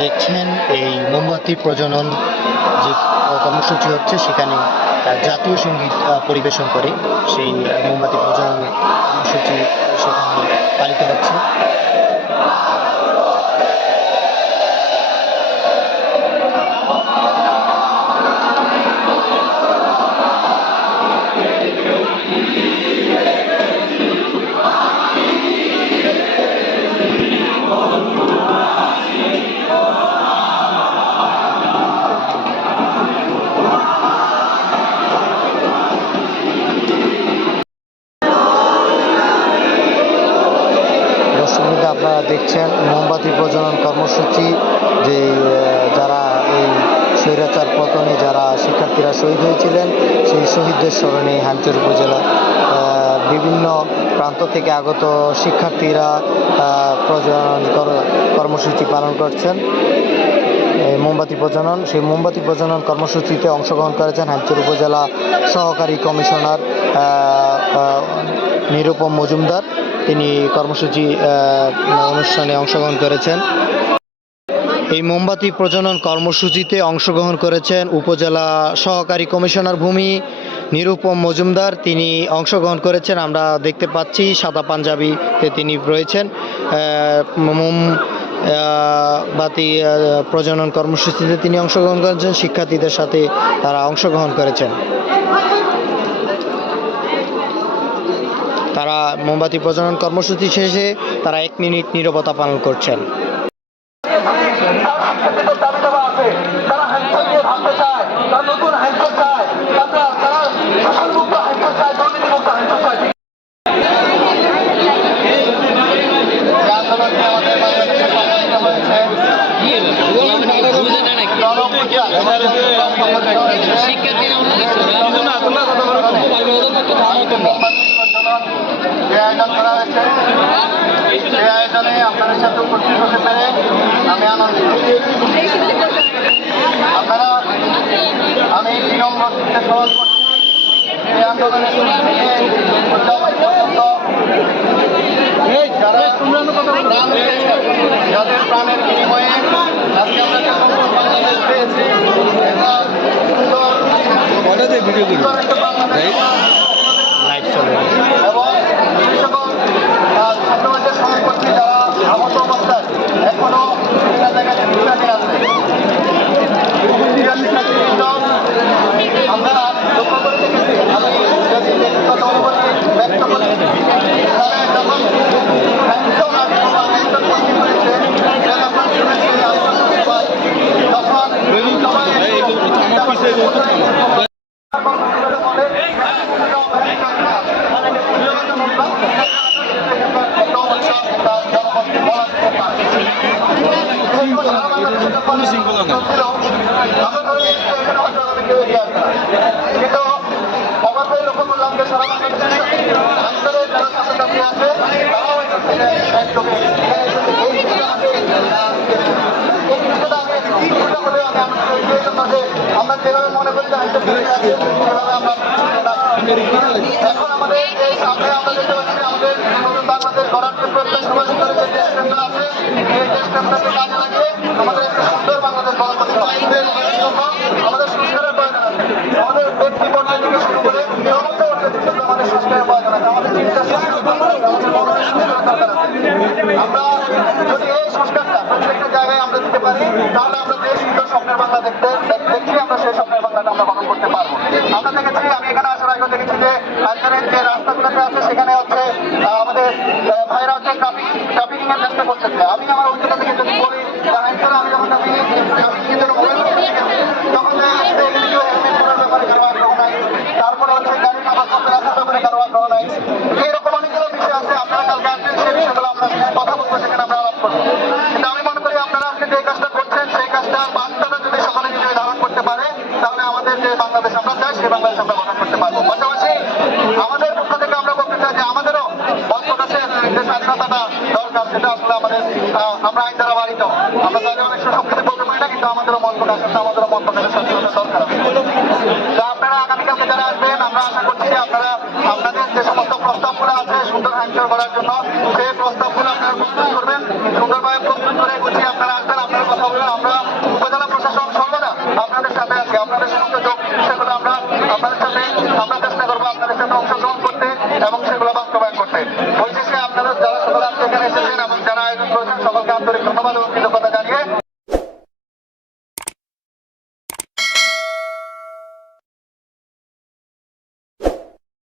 দেখছেন এই মোমবাতি প্রজনন যে কর্মসূচি হচ্ছে, সেখানে জাতীয় সংগীত পরিবেশন করে সেই মোমবাতি প্রজনন কর্মসূচি সেখানে পালিত হচ্ছে। দেখছেন মোমবাতি প্রজনন কর্মসূচি, যে যারা এই স্বৈরাচার পতনে যারা শিক্ষার্থীরা শহীদ হয়েছিলেন, সেই শহীদদের স্মরণে হামচর উপজেলা বিভিন্ন প্রান্ত থেকে আগত শিক্ষার্থীরা প্রজনন কর্মসূচি পালন করছেন। মোমবাতি প্রজনন, সেই মোমবাতি প্রজনন কর্মসূচিতে অংশগ্রহণ করেছেন হামচর উপজেলা সহকারী কমিশনার নিরুপম মজুমদার। তিনি কর্মসূচি অনুষ্ঠানে অংশগ্রহণ করেছেন। এই মোমবাতি প্রজনন কর্মসূচিতে অংশগ্রহণ করেছেন উপজেলা সহকারী কমিশনার ভূমি নিরুপম মজুমদার। তিনি অংশগ্রহণ করেছেন আমরা দেখতে পাচ্ছি সাদা পাঞ্জাবিতে তিনি রয়েছেন। আহ, মোম আহ, বাতি প্রজনন কর্মসূচিতে তিনি অংশগ্রহণ করেছেন। শিক্ষার্থীদের সাথে তারা অংশগ্রহণ করেছেন। তারা মোমবাতি প্রজনন কর্মসূচি শেষে তারা এক মিনিট নিরবতা পালন করছেন। তারা নতুন চায় তারা তারা শাসনমুক্ত হ্যান্ডসেল চায় দুর্নীতিমুক্ত হ্যান্ডসেল চায় যে আন্দোলনটি আমাদের বাংলাদেশে সংগঠিত হয়েছে যে আয়োজন করা হয়েছে। সেই আয়োজনে আপনাদের সাথে উপস্থিত হতে পেরে আমি আনন্দিত। আপনারা আমি বিনম্র স্মরণ করছি। এই আন্দোলনের যারা যাদের প্রাণের বিনিময়ে আজকে আমরা বাংলাদেশ পেয়েছি একটা সুন্দর সুন্দর একটা বাংলাদেশ লাইভ চলে এবং সেই সকল আহ, ছাত্রবাদের সম্পর্কে যারা আহত অবস্থায় এখনও বিভিন্ন জায়গায় চিকিৎসাধীন আছে চিকিৎসাধীন আমরা লক্ষ্য করে দেখেছি আমি যদি ব্যক্তিগত অনুভূতি ব্যক্ত করি তারা যখন একজন আগে আমার একজন ভর্তি করেছে সে যখন শুনেছি আলোচনা করতে পাই, তখন সবাই কিন্তু অবশ্যই লক্ষ্য করলাম যে সারা বাংলাদেশের যারা ছাত্রছাত্রী আছে তারাও যে আমরা যেভাবে মনে করি এখন আমাদের এই সামনে আমরা দেখতে পাচ্ছি আমাদের নতুন বাংলাদেশ গড়ার যে প্রত্যেক সমাজের যে দেশপ্রেমটা আছে এই দেশপ্রেমটাকে কাজে লাগিয়ে আমাদের একটি সুন্দর বাংলাদেশ গড়া করতে হবে আমাদের জন্য আমাদের সংস্কারের প্রয়োজন আছে আমাদের ব্যক্তি পর্যায় থেকে শুরু করে সমস্ত পর্যায়ে পর্যন্ত আমাদের সংস্কারের প্রয়োজন আছে আমাদের চিন্তা সংস্কার দরকার আছে, আমাদের মনোনয়ন সংস্কারের দরকার আছে আমরা যদি এই সংস্কারটা প্রত্যেকটা জায়গায় আমরা দিতে পারি, তাহলে আমরা যে সুন্দর স্বপ্নের বাংলা দেখতে দেখছি, আমরা সেই স্বপ্নের বাংলাটা আমরা গঠন করতে পারব। আমরা দেখেছি, আমি এখানে আসার আগে দেখেছি যে রাজধানীর যে রাস্তাগুলোতে আছে, সেখানে হচ্ছে আমাদের ভাইরা হচ্ছে ট্রাফিক ট্রাফিকিং এর চেষ্টা করতেছে। আমি আমার অভিজ্ঞতা থেকে যদি বলি আমি যখন ট্রাফিকিং দরকার সেটা আসলে আমাদের আমরা আইন দ্বারা বাড়িত। আমরা তাহলে অনেক সময় সবকিছু বলতে পারি না, কিন্তু আমাদের মত প্রকাশ আছে আমাদেরও মত প্রকাশের স্বাধীনতা দরকার আছে। তো আপনারা আগামীকালকে যারা আসবেন, আমরা আশা করছি যে আপনারা, আপনাদের যে সমস্ত প্রস্তাবগুলো আছে সুন্দর হ্যান্ডচার করার জন্য, সেই প্রস্তাবগুলো আপনারা প্রস্তুত করবেন। সুন্দরভাবে প্রস্তুত করে গুছিয়ে আপনারা আসবেন, আপনার কথা বলবেন। আমরা উপজেলা প্রশাসন সর্বদা আপনাদের আয়োজন করেছেন। সকলকে আন্তরিক ধন্যবাদ এবং